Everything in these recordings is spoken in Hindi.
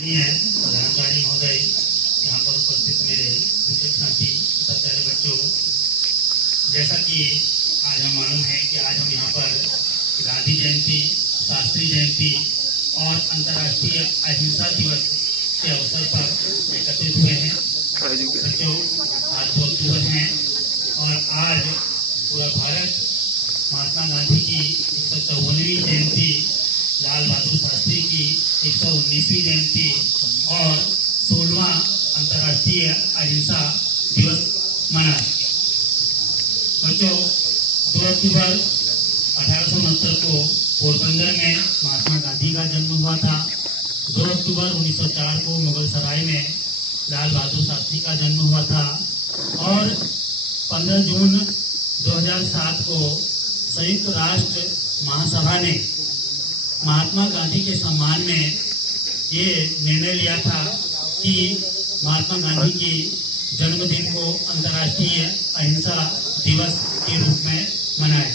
प्रधानाचार्य महोदय, यहाँ पर उपस्थित मेरे शिक्षक साथी, सब प्यारे बच्चों, जैसा कि आज हम मालूम है कि आज हम यहाँ पर गांधी जयंती, शास्त्री जयंती और अंतर्राष्ट्रीय अहिंसा दिवस के अवसर पर एकत्रित हुए हैं। बच्चों, आज 2 अक्टूबर है और आज पूरा भारत महात्मा गांधी की 154वीं जयंती, लाल बहादुर शास्त्री की 119वीं जयंती और 16वां अंतर्राष्ट्रीय अहिंसा दिवस मना। बच्चों, 2 अक्टूबर 1869 को पोरबंदर में महात्मा गांधी का जन्म हुआ था। 2 अक्टूबर 1904 को मुगल सराय में लाल बहादुर शास्त्री का जन्म हुआ था और 15 जून 2007 को संयुक्त राष्ट्र महासभा ने महात्मा गांधी के सम्मान में ये निर्णय लिया था कि महात्मा गांधी की जन्मदिन को अंतर्राष्ट्रीय अहिंसा दिवस के रूप में मनाए।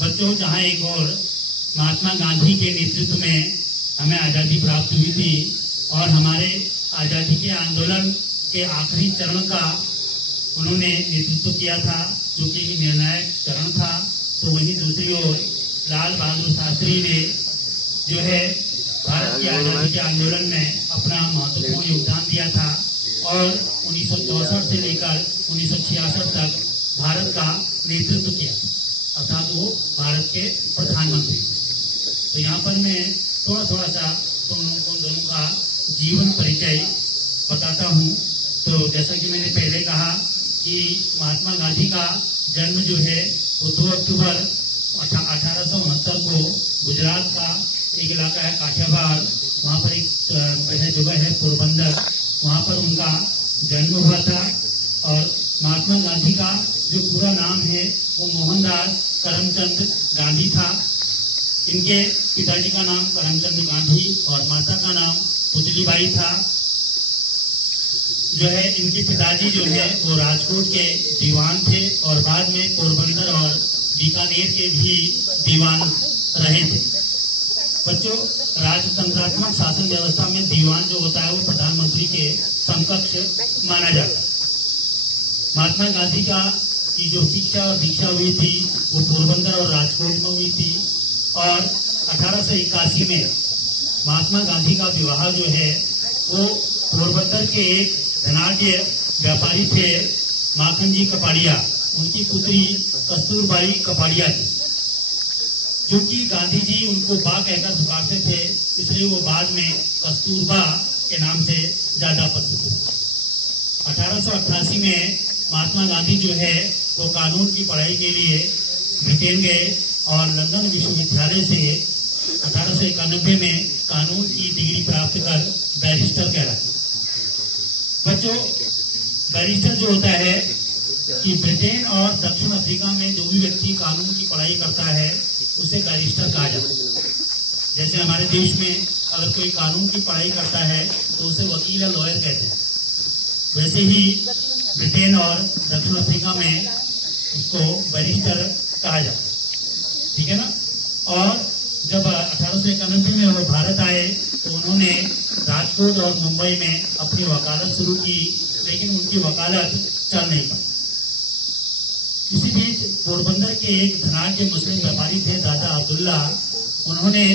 बच्चों, जहां एक और महात्मा गांधी के नेतृत्व में हमें आज़ादी प्राप्त हुई थी और हमारे आज़ादी के आंदोलन के आखिरी चरण का उन्होंने नेतृत्व किया था, जो कि निर्णायक चरण था, तो वहीं दूसरी ओर लाल बहादुर शास्त्री ने जो है भारत की आज़ादी के आंदोलन में अपना महत्वपूर्ण योगदान दिया था और 1964 से लेकर 1966 तक भारत का नेतृत्व किया, अर्थात वो भारत के प्रधानमंत्री। तो यहाँ पर मैं थोड़ा सा दोनों का जीवन परिचय बताता हूँ। तो जैसा कि मैंने पहले कहा कि महात्मा गांधी का जन्म जो है वो 2 अक्टूबर 1869 को गुजरात का एक इलाका है काठियावाड़, वहाँ पर एक जगह है पोरबंदर, वहाँ पर उनका जन्म हुआ था। और महात्मा गांधी का जो पूरा नाम है वो मोहनदास करमचंद गांधी था। इनके पिताजी का नाम करमचंद गांधी और माता का नाम पुतलीबाई था। जो है इनके पिताजी जो है वो राजकोट के दीवान थे और बाद में पोरबंदर और बीकानेर के भी दीवान रहे थे। बच्चों, राजतंत्रात्मक शासन व्यवस्था में दीवान जो होता है वो प्रधानमंत्री के समकक्ष माना जाता है। महात्मा गांधी की जो शिक्षा और दीक्षा हुई थी वो पोरबंदर और राजकोट में हुई थी और 1881 में महात्मा गांधी का विवाह जो है वो पोरबंदर के एक धनाढ्य व्यापारी थे माखन जी कपाड़िया, उनकी पुत्री कस्तूरबाई कपाड़िया थी, जो कि गांधी जी उनको बा कहकर पुकारते थे, इसलिए वो बाद में कस्तूरबा के नाम से ज्यादा प्रसिद्ध थे। 1888 में महात्मा गांधी जो है वो कानून की पढ़ाई के लिए ब्रिटेन गए और लंदन विश्वविद्यालय से 1891 में कानून की डिग्री प्राप्त कर बैरिस्टर कहलाते। बच्चों, बैरिस्टर जो होता है कि ब्रिटेन और दक्षिण अफ्रीका में जो भी व्यक्ति कानून की पढ़ाई करता है उसे बैरिस्टर कहा जाता है। जैसे हमारे देश में अगर कोई कानून की पढ़ाई करता है तो उसे वकील या लॉयर कहते हैं, वैसे ही ब्रिटेन और दक्षिण अफ्रीका में उसको बैरिस्टर कहा जाता है। ठीक है ना। और जब 1891 में वो भारत आए तो उन्होंने राजकोट और मुंबई में अपनी वकालत शुरू की, लेकिन उनकी वकालत चल नहीं पाई। इसी बीच पोरबंदर के एक धनाढ्य मुस्लिम व्यापारी थे दादा अब्दुल्ला, उन्होंने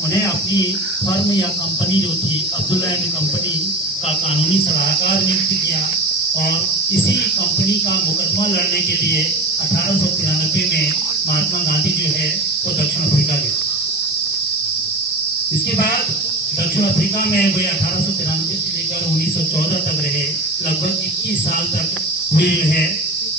उन्हें अपनी फर्म या कंपनी जो थी अब्दुल्ला एंड कंपनी का कानूनी सलाहकार नियुक्त किया और इसी कंपनी का मुकदमा लड़ने के लिए 1893 में महात्मा गांधी जो है वो दक्षिण अफ्रीका गए। इसके बाद दक्षिण अफ्रीका में वे 1893 से लेकर 1914 तक रहे, लगभग 21 साल तक वे जो है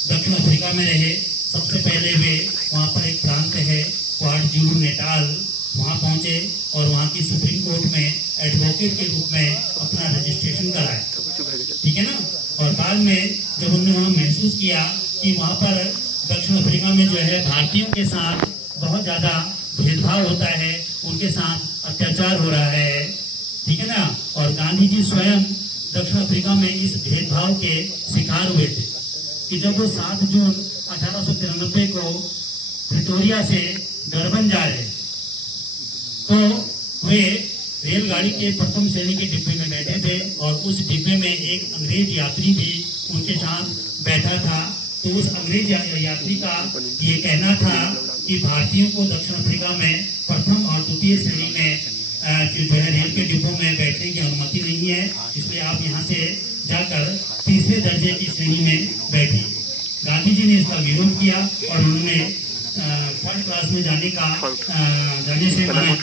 दक्षिण अफ्रीका में रहे। सबसे पहले वे वहाँ पर एक प्रांत है क्वाज़ुलु नेटाल, वहाँ पहुंचे और वहाँ की सुप्रीम कोर्ट में एडवोकेट के रूप में अपना रजिस्ट्रेशन कराया। ठीक है ना। और बाद में जब उन्होंने वहाँ महसूस किया कि वहाँ पर दक्षिण अफ्रीका में जो है भारतीयों के साथ बहुत ज्यादा भेदभाव होता है, उनके साथ अत्याचार हो रहा है, ठीक है ना। और गांधी जी स्वयं दक्षिण अफ्रीका में इस भेदभाव के शिकार हुए थे कि जब वो 7 जून 1893 को प्रिटोरिया से डरबन जा रहे तो वे रेलगाड़ी के प्रथम श्रेणी के डिब्बे में बैठे थे और उस डिब्बे में एक अंग्रेज यात्री भी उनके साथ बैठा था। तो उस अंग्रेज यात्री का ये कहना था कि भारतीयों को दक्षिण अफ्रीका में प्रथम और द्वितीय श्रेणी में जो है रेल के डिब्बों में बैठने की अनुमति नहीं है, इसलिए आप यहाँ से जाकर तीसरे दर्जे की श्रेणी में बैठिए। गांधी जी ने इसका विरोध किया और उन्होंने थर्ड क्लास में जाने से मना,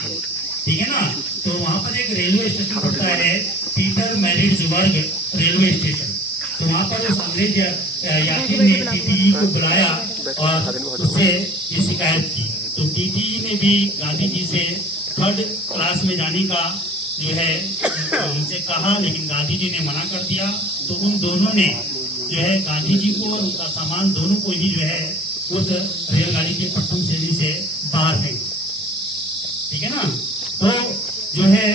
ठीक है ना। तो वहाँ पर एक रेलवे स्टेशन पड़ता है, पीटर मैरिट्सबर्ग रेलवे स्टेशन। तो वहाँ पर उस अंग्रेज यात्री ने टीटीई को बुलाया और उससे ये शिकायत की। तो टीटीई ने भी गांधी जी से थर्ड क्लास में जाने का जो है उनसे कहा, लेकिन गांधी जी ने मना कर दिया। तो उन दोनों ने जो है गांधी जी को और उनका सामान दोनों को ही जो है उस रेलगाड़ी के प्रथम श्रेणी से बाहर फेंक, ठीक है ना। तो जो है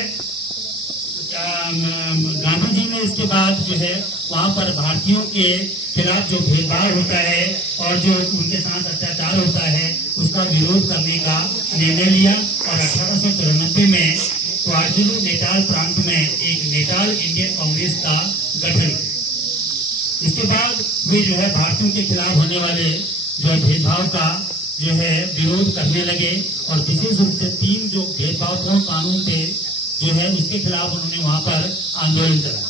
गांधी जी ने इसके बाद जो है वहाँ पर भारतीयों के खिलाफ जो भेदभाव होता है और जो उनके साथ अत्याचार होता है उसका विरोध करने का निर्णय लिया और 1894 में क्वाज़ुलु नेटाल प्रांत में एक नेटाल इंडियन कांग्रेस का गठन। इसके बाद वे जो है भारतीयों के खिलाफ होने वाले जो है भेदभाव का जो है विरोध करने लगे और विशेष रूप से 3 जो भेदभावपूर्ण कानून थे जो है उसके खिलाफ उन्होंने वहां पर आंदोलन चलाया।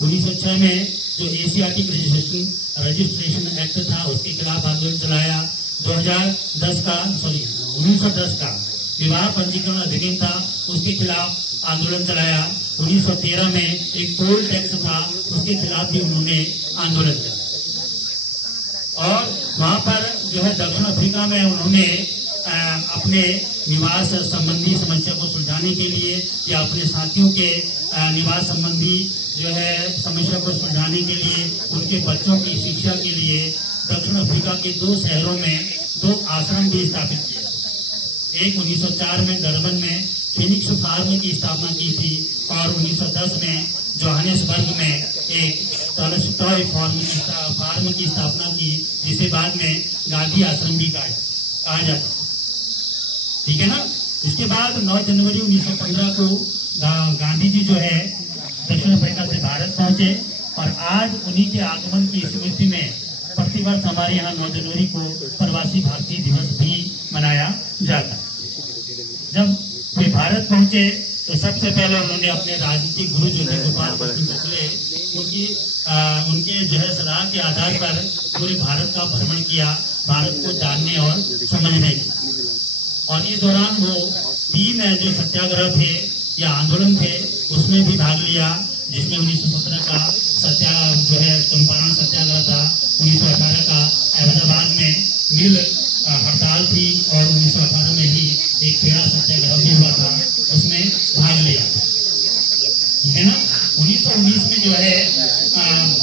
1906 में जो एशियाटिक रजिस्ट्रेशन एक्ट था उसके खिलाफ आंदोलन चलाया। 1910 का विवाह पंजीकरण अधिनियम था उसके खिलाफ आंदोलन चलाया। 1913 में एक पोल टैक्स था उसके खिलाफ भी उन्होंने आंदोलन चलाया। और वहां पर जो है दक्षिण अफ्रीका में उन्होंने अपने निवास संबंधी समस्या को सुलझाने के लिए या अपने साथियों के निवास संबंधी जो है समस्या को सुलझाने के लिए, उनके बच्चों की शिक्षा के लिए दक्षिण अफ्रीका के 2 शहरों में 2 आश्रम भी स्थापित किए। एक 1904 में डरबन में फिनिक्स फार्म की स्थापना की थी और 1910 में जोहानिसबर्ग में एक टॉलस्टॉय फार्म की स्थापना की, जिसे बाद में गांधी आश्रम भी कहा जाता, ठीक है ना। इसके बाद 9 जनवरी 1915 को गांधी जी जो है दक्षिण अफ्रीका से भारत पहुंचे और आज उन्हीं के आगमन की स्मृति में प्रतिवर्ष हमारे यहाँ 9 जनवरी को प्रवासी भारतीय दिवस भी मनाया जाता है। जब वे भारत पहुंचे तो सबसे पहले उन्होंने अपने राजनीतिक गुरु ज्योति गोपाल गोखले उनके जो है सलाह के आधार पर पूरे भारत का भ्रमण किया, भारत को जानने और समझने की। और इस दौरान वो 3 जो सत्याग्रह थे या आंदोलन थे उसमें भी भाग लिया, जिसमें 1917 का जो है चंपारण सत्याग्रह था, 1918 का अहमदाबाद में मिल हड़ताल थी और 1918 में ही एक पेड़ा सत्याग्रह भी हुआ था, उसमें भाग लिया, ठीक है ना। 1919 में जो है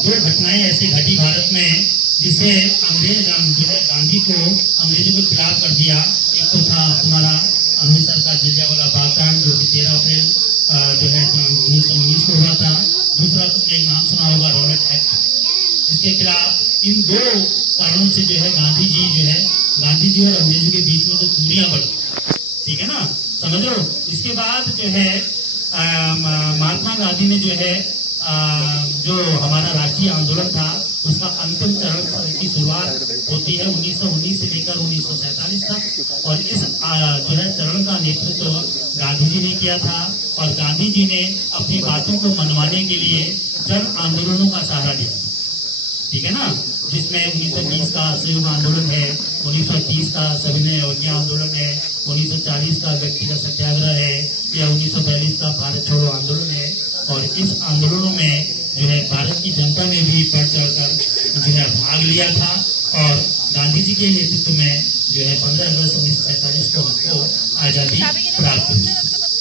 2 घटनाएं ऐसी घटी भारत में जिससे अंग्रेज जो है गांधी को अंग्रेजों के खिलाफ कर दिया। एक तो था हमारा अमृतसर का जलियांवाला बाग कांड जो कि 13 अप्रैल जो है 1919 को हुआ था। दूसरा तुमने एक नाम सुना होगा रॉबर्ट एक्ट। इसके खिलाफ इन 2 कारणों से जो है गांधी जी और अंग्रेजों के बीच में जो दूरियां बढ़ी, ठीक है ना, समझ लो। इसके बाद जो है महात्मा गांधी ने जो है जो हमारा राष्ट्रीय आंदोलन था उसका अंतिम चरण की शुरुआत होती है 1919 से लेकर 1947 तक और इस जो है चरण का नेतृत्व गांधी जी ने किया था और गांधी जी ने अपनी बातों को मनवाने के लिए जन आंदोलनों का सहारा लिया, ठीक है ना, जिसमें 1920 का असहयोग आंदोलन है, 1930 का सविनय अवज्ञा आंदोलन है, 1940 का व्यक्तिगत सत्याग्रह है या 1942 का भारत छोड़ो आंदोलन है। और इस आंदोलनों में जो है भारत की जनता ने भी बढ़ चढ़कर जो है भाग लिया था और गांधी जी के नेतृत्व में जो है 15 अगस्त 1947 को हमको आजादी प्राप्त हुई,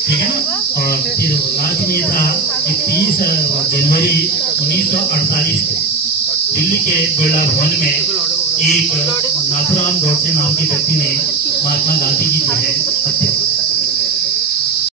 ठीक है ना। और फिर लास्ट में ये था कि 30 जनवरी 1948 को दिल्ली के बिरला भवन में एक नाथुराम गोडसे नाम के व्यक्ति ने महात्मा गांधी की जो है हत्या